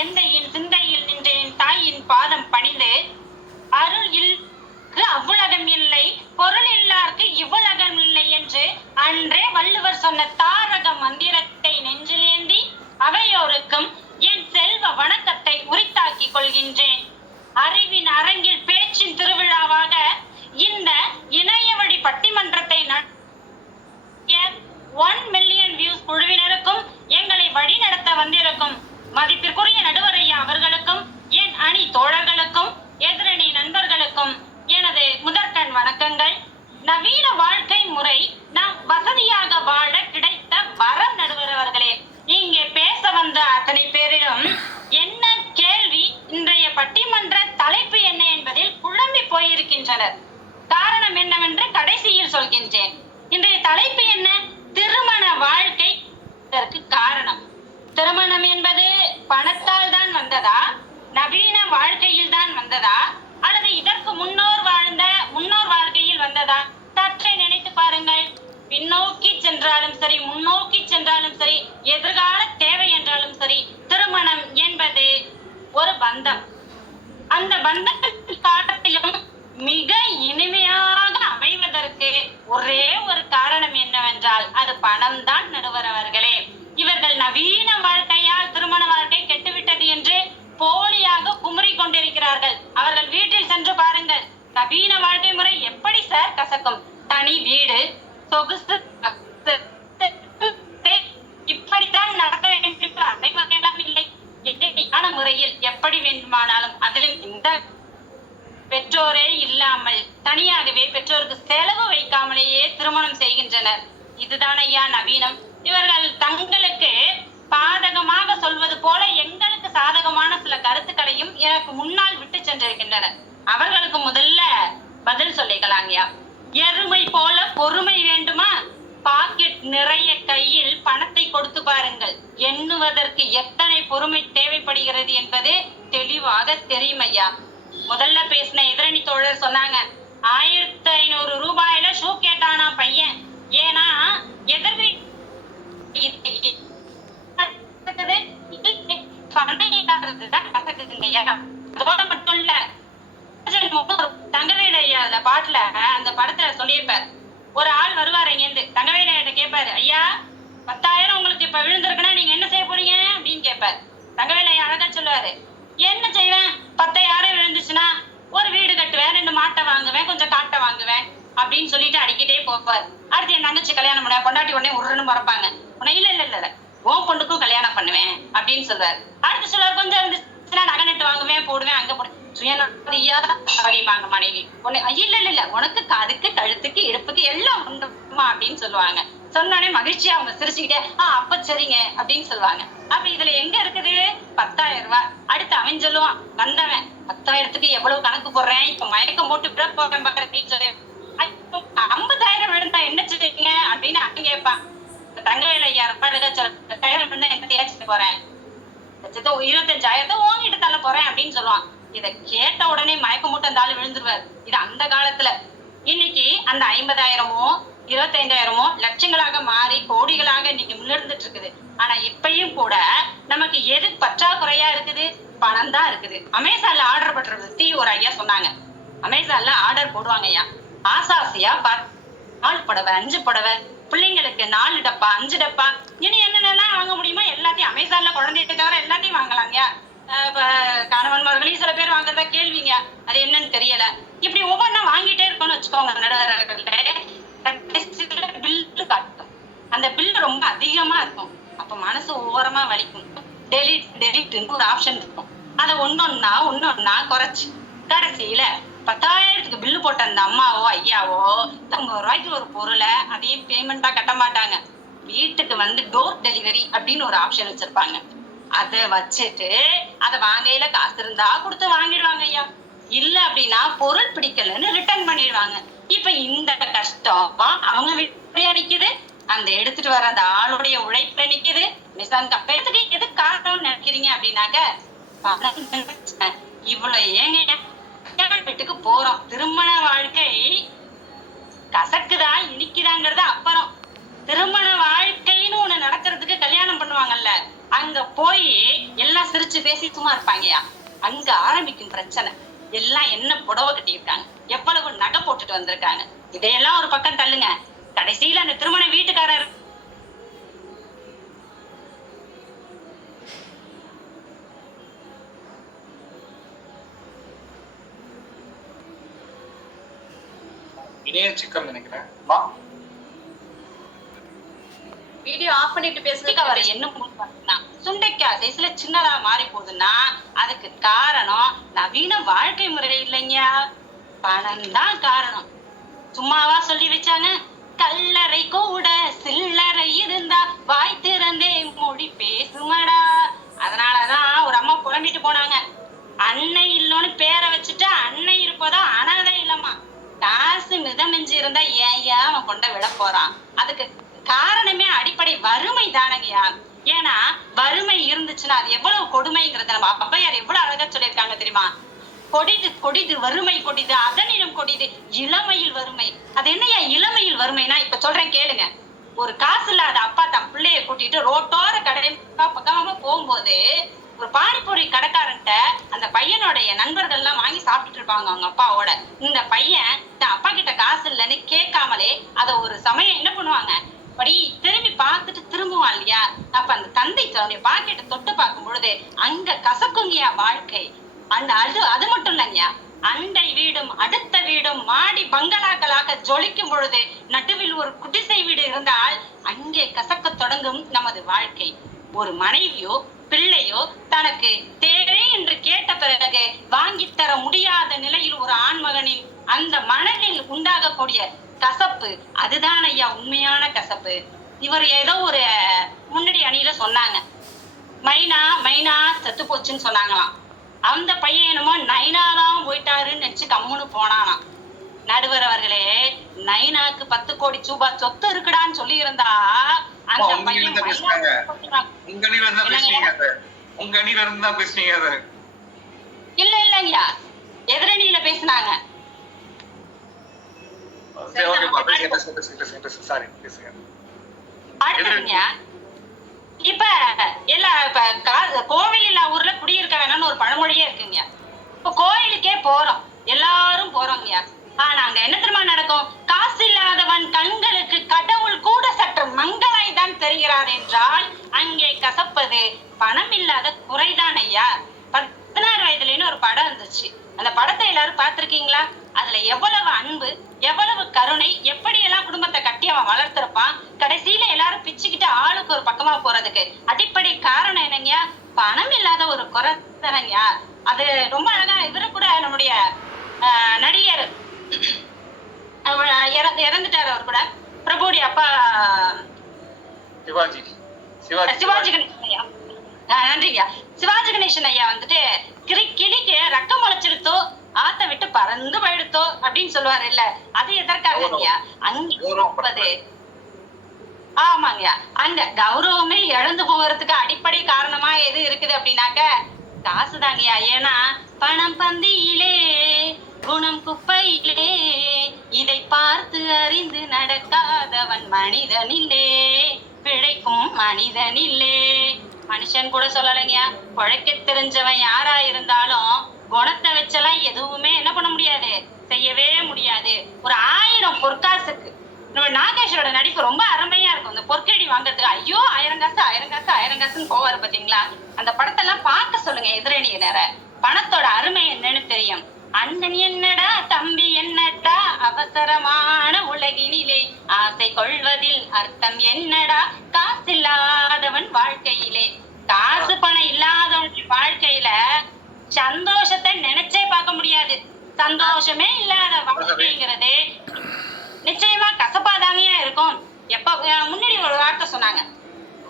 எந்தையின் சிந்தையில் நின்ற என் தாயின் பாதம் பணிந்து அருள் இல்க்கு அவ்வுலகம் இல்லை, பொருள் இல்லார்க்கு இவ்வுலகம் இல்லை என்று அன்றே வள்ளுவர் சொன்ன தாரக மந்திரத்தை நெஞ்சிலேந்தி அவையோருக்கும் என் செல்வ வணக்கத்தை உரித்தாக்கிக் கொள்கின்றேன். அறிவின் அரங்கில் பேச்சின் திருவிழாவாக இந்த இணையவழி பட்டிமன்றத்தை 1 மில்லியன் வியூஸ் குழுவினருக்கும் எங்களை வழி நடத்த வந்திருக்கும் மதிப்பிற்குரிய நடுவர் ஐயா அவர்களுக்கும் என் அணி தோழர்களுக்கும் எதிரணி நண்பர்களுக்கும் எனது முதற்கண் வணக்கங்கள். நவீன வாழ்க்கை முறை நாம் வசதியாக வாழ கிடைத்த வரம் நடுவர் அவர்களே. இங்கே பேச வந்த அத்தனை பேரிலும் என்ன கேள்வி, இன்றைய பட்டிமன்ற தலைப்பு என்ன என்பதில் குழம்பி போயிருக்கின்றனர். காரணம் என்னவென்று கடைசியில் சொல்கின்றேன். இன்றைய தலைப்பு என்ன? திருமண வாழ்க்கை. காரணம், திருமணம் என்பது பணத்தால் தான் வந்ததா, நவீன வாழ்க்கையில் தான் வந்ததா, அல்லது இதற்கு முன்னோர் வாழ்க்கையில் வந்ததா? சற்றே நினைத்து பாருங்கள். பின்னோக்கி சென்றாலும் சரி, முன்னோக்கி சென்றாலும் சரி, எதிர்கால தேவை என்றாலும் சரி, திருமணம் என்பது ஒரு பந்தம். அந்த பந்தத்தின் காலத்திலும் மிக இனிமையாக அமைவதற்கு ஒரே ஒரு காரணம் என்னவென்றால் அது பணம் தான் நடுவர் அவர்களே. இவர்கள் நவீன வாழ்க்கையால் திருமண வாழ்க்கை கெட்டுவிட்டது என்று போலியாக குமுறி கொண்டிருக்கிறார்கள். அவர்கள் வீட்டில் சென்று பாருங்கள், நவீன வாழ்க்கை முறை எப்படி சார் கசக்கும்? தனி வீடு, சொகுசு, இப்படித்தான் நடக்க வேண்டும், அதை வகையெல்லாம் இல்லை. எளிமையான முறையில் எப்படி வேண்டுமானாலும், அதிலும் இந்த பெற்றோரே இல்லாமல் தனியாகவே பெற்றோருக்கு செலவு வைக்காமலேயே திருமணம் செய்கின்றனர். இதுதான் ஐயா நவீனம். இவர்கள் தங்களுக்கு பாதகமாக சொல்வது போல எங்களுக்கு சாதகமான சில கருத்துக்களையும் எனக்கு முன்னால் விட்டு சென்றிருக்கின்றனர். அவர்களுக்கு முதல்ல பதில் சொல்லிக்கலாங்கய்யா. எருமை போல பொறுமை வேண்டுமா? பாக்கெட் நிறைய கையில் பணத்தை கொடுத்து பாருங்கள், எண்ணுவதற்கு எத்தனை பொறுமை தேவைப்படுகிறது என்பது தெளிவாக தெரியும் ஐயா. முதல்ல பேசின எதிரணி தோழர் சொன்னாங்க, 1500 ரூபாயில ஷூ கேட்டானா பையன். ஏன்னா அதோட மட்டும் இல்ல, தங்கவேலு ஐயா பாட்டுல அந்த படத்துல சொல்லியிருப்பார். ஒரு ஆள் வருவார் இங்கேருந்து, தங்கவேலு ஐயா கேட்பாரு, ஐயா 10,000 உங்களுக்கு இப்ப விழுந்திருக்குன்னா நீங்க என்ன செய்ய போறீங்க அப்படின்னு கேட்பாரு. தங்கவேலு ஐயா அழகா சொல்லுவாரு, என்ன செய்வேன், 10,000 விழுந்துச்சுன்னா ஒரு வீடு கட்டுவேன், 2 மாட்டை வாங்குவேன், கொஞ்சம் காட்டை வாங்குவேன் அப்படின்னு சொல்லிட்டு அடிக்கிட்டே போவார். அடுத்து என் தங்கச்சி கல்யாணம் பண்ண, பொண்டாட்டி உடனே உருன்னு மறப்பாங்க, உன்னை இல்ல உன் பொண்ணுக்கும் கல்யாணம் பண்ணுவேன் அப்படின்னு சொல்லுவார். அடுத்து சொல்லுவார், கொஞ்சம் இருந்துச்சுன்னா நகை நட்டு வாங்குவேன், போடுவேன், அங்க போடுவேன், சுயநீயாங்க மனைவி உன்னை இல்ல உனக்கு காதுக்கு கழுத்துக்கு இடுப்புக்கு எல்லாம் உண்டுமா அப்படின்னு சொல்லுவாங்க. சொன்னோடனே மகிழ்ச்சியா அவங்க சிரிச்சுக்கிட்டே அப்ப சரிங்க அப்படின்னு சொல்லுவாங்க. அப்ப இதுல எங்க இருக்குது 10,000 ரூபாய். அடுத்து அவன் சொல்லுவான், வந்தவன் 10,000க்கு எவ்வளவு கணக்கு போடுறேன், இப்ப மயக்கம் போட்டு விட போறேன் அப்படின்னு சொல்லி 50,000 விழுந்தா என்ன செய்வீங்க அப்படின்னு அவன் கேட்பான். தங்கவேலு ஐயா ரூபாய் 10,000 விழுந்தா என்ன தேய்ச்சிட்டு போறேன், 25,000 ஓங்கிட்டு தள்ள போறேன் அப்படின்னு சொல்லுவான். இத கேட்ட உடனே மயக்கம் போட்டு அந்த ஆளு விழுந்துருவார். இது அந்த காலத்துல. இன்னைக்கு அந்த 50,000மோ 25,000மோ லட்சங்களாக மாறி கோடிகளாக இன்னைக்கு முன்னெடுந்துட்டு இருக்குது. ஆனா இப்பயும் கூட நமக்கு எது பற்றாக்குறையா இருக்குது? பணம் தான் இருக்குது. அமேசான்ல ஆர்டர் பண்றது பத்தி ஒரு ஐயா சொன்னாங்க. அமேசான்ல ஆர்டர் போடுவாங்க ஐயா, ஆசாசியா 4 புடவை 5 புடவை, பிள்ளைங்களுக்கு 4 டப்பா 5 டப்பா, இனி என்னென்னலாம் வாங்க முடியுமோ எல்லாத்தையும் அமேசான்ல குழந்தைகிட்ட தவிர எல்லாத்தையும் வாங்கலாங்க. கணவன்மார்களையும் சில பேர் வாங்குறதா கேள்விங்க, அது என்னன்னு தெரியல. இப்படி ஒவ்வொன்னா வாங்கிட்டே இருக்கணும்னு வச்சுக்கோங்க. பில்லு காட்டும், அந்த பில்லு ரொம்ப அதிகமா இருக்கும். அப்ப மனசு ஓரமா வலிக்கும். டெலிட் ஒரு ஆப்ஷன் இருக்கும். அதை ஒன்னொன்னா குறைச்சு கடைசியில 10,000க்கு பில்லு போட்ட அந்த அம்மாவோ ஐயாவோ 50 ரூபாய்க்கு ஒரு பொருளை அதையும் பேமெண்டா கட்ட மாட்டாங்க. வீட்டுக்கு வந்து டோர் டெலிவரி அப்படின்னு ஒரு ஆப்ஷன் வச்சிருப்பாங்க. அதை வச்சுட்டு அதை வாங்கையில காசு இருந்தா கொடுத்து வாங்கிடுவாங்க ஐயா. இல்ல அப்படின்னா பொருள் பிடிக்கலன்னு ரிட்டர்ன் பண்ணிடுவாங்க. இப்ப இந்த கஷ்டம் அவங்க வீட்டுலயே நிக்குது, அந்த எடுத்துட்டு வர அந்த ஆளுடைய உழைப்புல நிக்குது. நிசான் கப்பேத்துக்கு எது காரணம்னு நினைக்கிறீங்க அப்படின்னாக்க இவ்வளவு ஏங்க வீட்டுக்கு போறோம். திருமண வாழ்க்கை கசக்குதா இனிக்குதாங்கிறது அப்புறம். திருமண வாழ்க்கைன்னு ஒண்ணு நடக்கிறதுக்கு கல்யாணம் பண்ணுவாங்கல்ல, அங்க போய் எல்லாம் சிரிச்சு பேசி சும்மா இருப்பாங்கயா. அங்க ஆரம்பிக்கும் பிரச்சனை. எல்லாம் என்ன புடவை கட்டியிருக்காங்க, எவ்வளவு நகை போட்டுட்டு வந்திருக்காங்க, இதையெல்லாம் ஒரு பக்கம் தள்ளுங்க. கடைசியில அந்த திருமண வீட்டுக்காரர் இணைய சிக்கல் நினைக்கிறேன். வீடியோ ஆஃப் பண்ணிட்டு பேசுறதுக்கு அவர் என்ன பார்த்தீங்கன்னா சுண்டைக்காய் சைஸ்ல சின்னதா மாறி போகுதுன்னா அதுக்கு காரணம் நவீன வாழ்க்கை முறை இல்லைங்க, பணம் தான் காரணம். சும்மாவா சொல்லி வச்சாங்க, கல்லறை கூட சில்லறை இருந்தா வாய் திறந்தே மொழி பேசுமடா. அதனாலதான் ஒரு அம்மா புலம்பிட்டு போனாங்க, அன்னை இல்லோன்னு பேரை வச்சுட்டு அன்னை இருப்பதா அனாதை இல்லம்மா. காசு மிதமிஞ்சி இருந்தா ஏன் அவன் கொண்ட விட போறான்? அதுக்கு காரணமே அடிப்படை வறுமை தானங்கய்யா. ஏன்னா வறுமை இருந்துச்சுன்னா அது எவ்வளவு கொடுமைங்கிறத நம்ம ஔவையார் எவ்வளவு அழகா சொல்லியிருக்காங்க தெரியுமா? கொடிது கொடிது வறுமை கொடிது அதனிலும் கொடிது இளமையில் வறுமை. அது என்னையா இளமையில் வறுமைனா? இப்ப சொல்றேன் கேளுங்க. ஒரு காசு இல்லாத அப்பா தன் பிள்ளைய கூட்டிட்டு ரோட்டோர கடை பக்கமா போகும்போது ஒரு பானிபூரி கடைக்காரன்ட்ட அந்த பையனுடைய நண்பர்கள் எல்லாம் வாங்கி சாப்பிட்டுட்டு இருப்பாங்க அவங்க அப்பாவோட. இந்த பையன் தன் அப்பா கிட்ட காசு இல்லைன்னு கேட்காமலே அதை ஒரு சமயம் என்ன பண்ணுவாங்க, படி திரும்பி பார்த்துட்டு திரும்புவான் இல்லையா? அப்ப அந்த தந்தை தன்னுடைய பாக்கெட்டை தொட்டு பார்க்கும் பொழுது அங்க கசக்குங்கயா வாழ்க்கை. அது மட்டும் இல்லைங்கயா, அண்டை வீடும் அடுத்த வீடும் மாடி பங்களாக்களாக ஜொலிக்கும் பொழுது நடுவில் ஒரு குடிசை வீடு இருந்தால் அங்கே கசக்க தொடங்கும் நமது வாழ்க்கை. ஒரு மனைவியோ பிள்ளையோ தனக்கு தேவை என்று கேட்ட பிறகு வாங்கி தர முடியாத நிலையில் ஒரு ஆண்மகனின் அந்த மனதில் உண்டாகக்கூடிய கசப்பு, அதுதான் ஐயா உண்மையான கசப்பு. இவர் ஏதோ ஒரு முன்னாடி அணியில சொன்னாங்க, மைனா செத்து போச்சுன்னு சொன்னாங்களாம். அந்த பையன் என்னமோ நைனாலாம் போயிட்டாருன்னு நினைச்சு கம்முன்னு போனானாம். நடுவர் அவர்களே, நைனாக்கு 10 கோடி ரூபாய் சொத்து இருக்குடான்னு சொல்லி இருந்தா அந்த பையன் இல்ல இல்லைங்கய்யா, எதிரணியில பேசினாங்க. இப்ப கோவில் இல்லா ஊர்ல குடியிருக்க வேணும்னு ஒரு பழமொழியே இருக்குங்க. இப்ப கோயிலுக்கே போறோம், எல்லாரும் போறோங்க. ஆனா அங்க என்ன தெரியுமா நடக்கும்? காசு இல்லாதவன் கண்களுக்கு கடவுள் கூட சற்று மங்களாய் தான் தெரிகிறார் என்றால் அங்கே கசப்பது பணம் இல்லாத குறைதான் ஐயா. 16 வயதுலன்னு ஒரு படம் இருந்துச்சு. அந்த படத்தை எல்லாரும் பார்த்திருக்கீங்களா? அதுல எவ்வளவு அன்பு, எவ்வளவு கருணை, எப்படி எல்லாம் குடும்பத்தை கட்டி அவன் வளர்த்திருப்பான். கடைசியில எல்லாரும் பிச்சுக்கிட்டு ஆளுக்கு ஒரு பக்கமா போறதுக்கு அடிப்படை காரணம் என்னங்க? பணம் இல்லாத ஒரு குறைதானங்கயா. அது ரொம்ப அழகா இவரு கூட நம்முடைய நடிகர் இறந்துட்டாரு. அவர் கூட பிரபுடைய அப்பா சிவாஜி கணேசன் ஐயா. நன்றிங்க. சிவாஜி கணேசன் ஐயா வந்துட்டு கிளிக்கு ரக்கம் முளைச்சிருத்தோ ஆத்த விட்டு பறந்து போயிடுத்தோ அப்படின்னு சொல்லுவாரு இல்ல, அது எதற்காக ஐயா? அங்க ஆமாங்கய்யா, அங்க கௌரவமே இழந்து போகிறதுக்கு அடிப்படை காரணமா எது இருக்குது அப்படின்னாக்க காசுதாங்கய்யா. ஏன்னா பணம் பந்தியிலே குணம் குப்பையிலே இதை பார்த்து அறிந்து நடக்காதவன் மனிதனில்லே, பிழைக்கும் மனிதனில்லே. மனுஷன் கூட சொல்லலைங்க, பிழைக்க தெரிஞ்சவன் யாரா இருந்தாலும் குணத்தை வச்செல்லாம் எதுவுமே என்ன பண்ண முடியாது, செய்யவே முடியாது. ஒரு 1000 பொற்காசுக்கு நம்ம நாகேஷோட நடிப்பு ரொம்ப அருமையா இருக்கும். அந்த பொற்கடி வாங்கறதுக்கு ஐயோ 1000 காசுன்னு போவாரு பாத்தீங்களா? அந்த படத்தெல்லாம் பார்க்க சொல்லுங்க எதிரணியினர. பணத்தோட அருமை என்னன்னு தெரியும். அண்ணன் என்னடா தம்பி என்னடா அவசரமான உலகினிலே ஆசை கொள்வதில் அர்த்தம் என்னடா காசில்லாதவன் வாழ்க்கையிலே. காசு பணம் இல்லாதவன் வாழ்க்கையில சந்தோஷத்தை நினைச்சே பார்க்க முடியாது. சந்தோஷமே இல்லாத வாழ்க்கைங்கிறது நிச்சயமா கசப்பாதாமையா இருக்கும். எப்ப முன்னாடி ஒரு வார்த்தை சொன்னாங்க,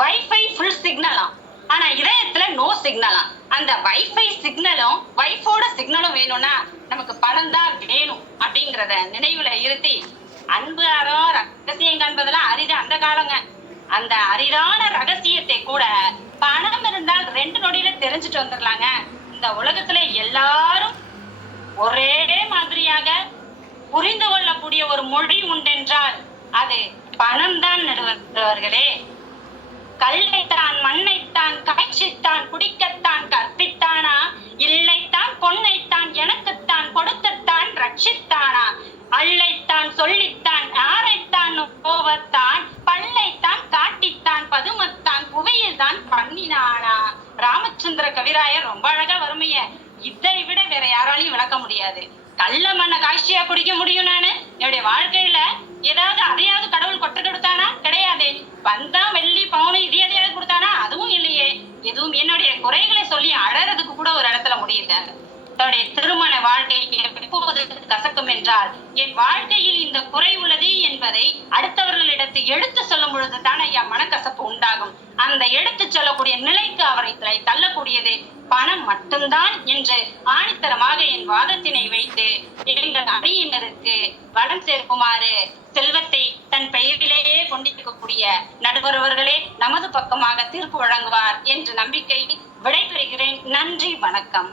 வைஃபை ஃபுல் சிக்னலாம், ஆனா இதயத்துல நோ சிக்னலாம். அந்த வைஃபை சிக்னலும் வைஃபோட சிக்னலும் வேணும்னா நமக்கு பணம் தான் வேணும் அப்படிங்கிறத நினைவுல இருத்தி, அன்பு அறம் ரகசியம் காண்பதெல்லாம் அரிது அந்த காலங்க. அந்த அரிதான ரகசியத்தை கூட பணம் இருந்தால் 2 நொடியில தெரிஞ்சுட்டு வந்துடலாங்க. இந்த உலகத்துல எல்லாரும் ஒரே மாதிரியாக புரிந்து கொள்ளக்கூடிய ஒரு மொழி உண்டென்றால் அது பணம் தான். நடுவர்களே, கல்லைத்தான் மண்ணைத்தான் குடிக்கத்தான் காய்ச்சித்தான் குடிக்கத்தான் கற்பித்தானா, இல்லைத்தான் பொன்னைத்தான் எனக்குத்தான் கொடுத்துத்தான் ரட்சித்தானா, அள்ளைத்தான் சொல்லித்தான் ஆரைத்தான் போவத்தான் பல்லைத்தான் காட்டித்தான் பதுமத்தான் புவையில் தான் பண்ணினானா. ராமச்சந்திர கவிராயர் ரொம்ப அழகா வறுமைய இதை விட வேற யாராலையும் விளக்க முடியாது. கள்ள மண்ண காய்ச்சியா குடிக்க முடியும் நானு? என்னுடைய வாழ்க்கையில ஏதாவது அதையாவது கடவுள் கொட்டு கொடுத்தானா? கிடையாதே. வந்தா வெள்ளி பவுனு இது எதையாவது கொடுத்தானா? அதுவும் இல்லையே. எதுவும் என்னுடைய குறைகளை சொல்லி அழறதுக்கு கூட ஒரு இடத்துல முடியல. தன்னுடைய திருமண வாழ்க்கை எப்போது கசக்கும் என்றால், என் வாழ்க்கையில் இந்த குறை உள்ளது என்பதை அடுத்தவர்களிடத்து எடுத்து சொல்லும் பொழுதுதான் ஐயா மனக்கசப்பு உண்டாகும். அந்த எடுத்து சொல்லக்கூடிய நிலைக்கு அவரை தள்ளக்கூடியது பணம் மட்டும்தான் என்று ஆணித்தரமாக என் வாதத்தினை வைத்து எங்கள் அணியினருக்கு வளம் சேர்க்குமாறு செல்வத்தை தன் பெயரிலேயே கொண்டிருக்கக்கூடிய நடுவரவர்களே நமது பக்கமாக தீர்ப்பு வழங்குவார் என்ற நம்பிக்கை விடைபெறுகிறேன். நன்றி, வணக்கம்.